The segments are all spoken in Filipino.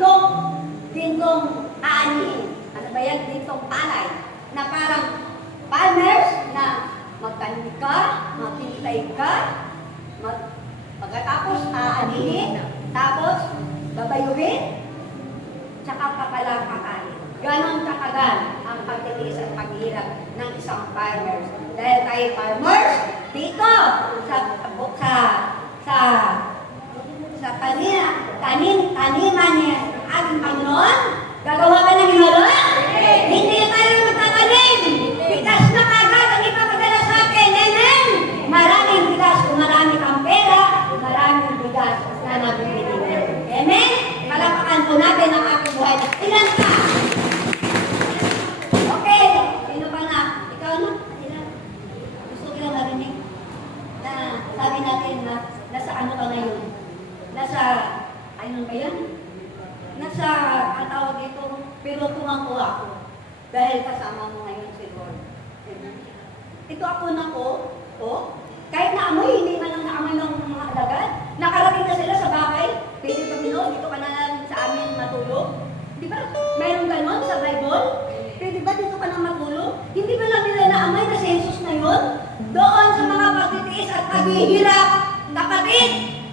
gintong aanihin. Ano ba yan? Gintong palay. Na parang farmers na magtanim ka, magtitay ka, pagkatapos aanihin, tapos babayuhin, tsaka pa pala kakain. Ganon katagal ang pagtitiis at paghihirap ng isang farmers. Dahil tayo farmers, dito sa taniman niya ng ating Panginoon, gagawa ka ng himala? Hindi tayo magtatanim. Bigas na kagad ang ipapadala sa atin. Amen? Maraming bigas. Kung marami kang pera, maraming bigas na nabibili. Amen? Palapakan po natin ang ating buhay. Ilan ka? Okay. Sino pa na? Ikaw na? Ilan? Gusto ko lang marinig na sabi natin na nasa ano ka ngayon? Nasa, ano ba yan? Nasa, ang tawag dito, pero tumangko ako. Dahil kasama mo ngayon si Lord. Ito ako na ko, kahit naamoy, hindi man lang naamoy ng mga alagad. Nakarating na sila sa bahay. Pwede Panginoon, dito ka na lang sa amin matulog. Di ba? Mayroong ganon sa Bible? Pwede ba dito ka na matulog? Hindi ba lang nila naamoy na sensus na yun? Doon sa mga pagtitiis at paghihirap, kapatid,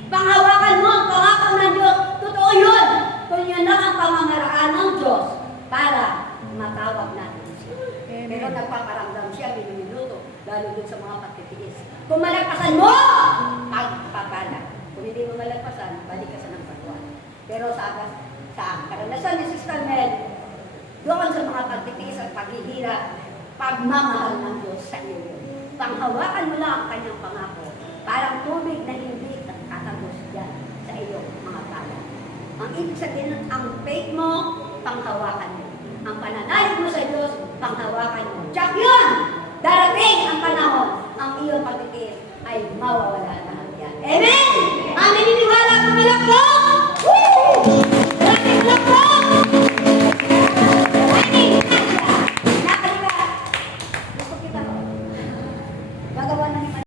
panghawakan mo ang pangako ng Diyos. Totoo yun. Kung yun lang ang pamamaraan ng Diyos para matawag natin siya. Pero nagpaparamdam siya minuto, lalo dun sa mga pagtitiis. Kung malagpasan mo, pagpapala. Kung hindi mo malagpasan, balik ka sa nagpatuan. Pero sa karanasan ni Sister Mel, doon sa mga pagtitiis at paghihirap, pagmamahal ng Diyos sa iyo. Panghawakan mo lang ang kanyang pangako. Parang tubig na hindi tatagos yan sa iyo, mga pala. Ang ibig sabihin, ang faith mo, panghawakan mo. Ang pananalig mo sa Diyos, panghawakan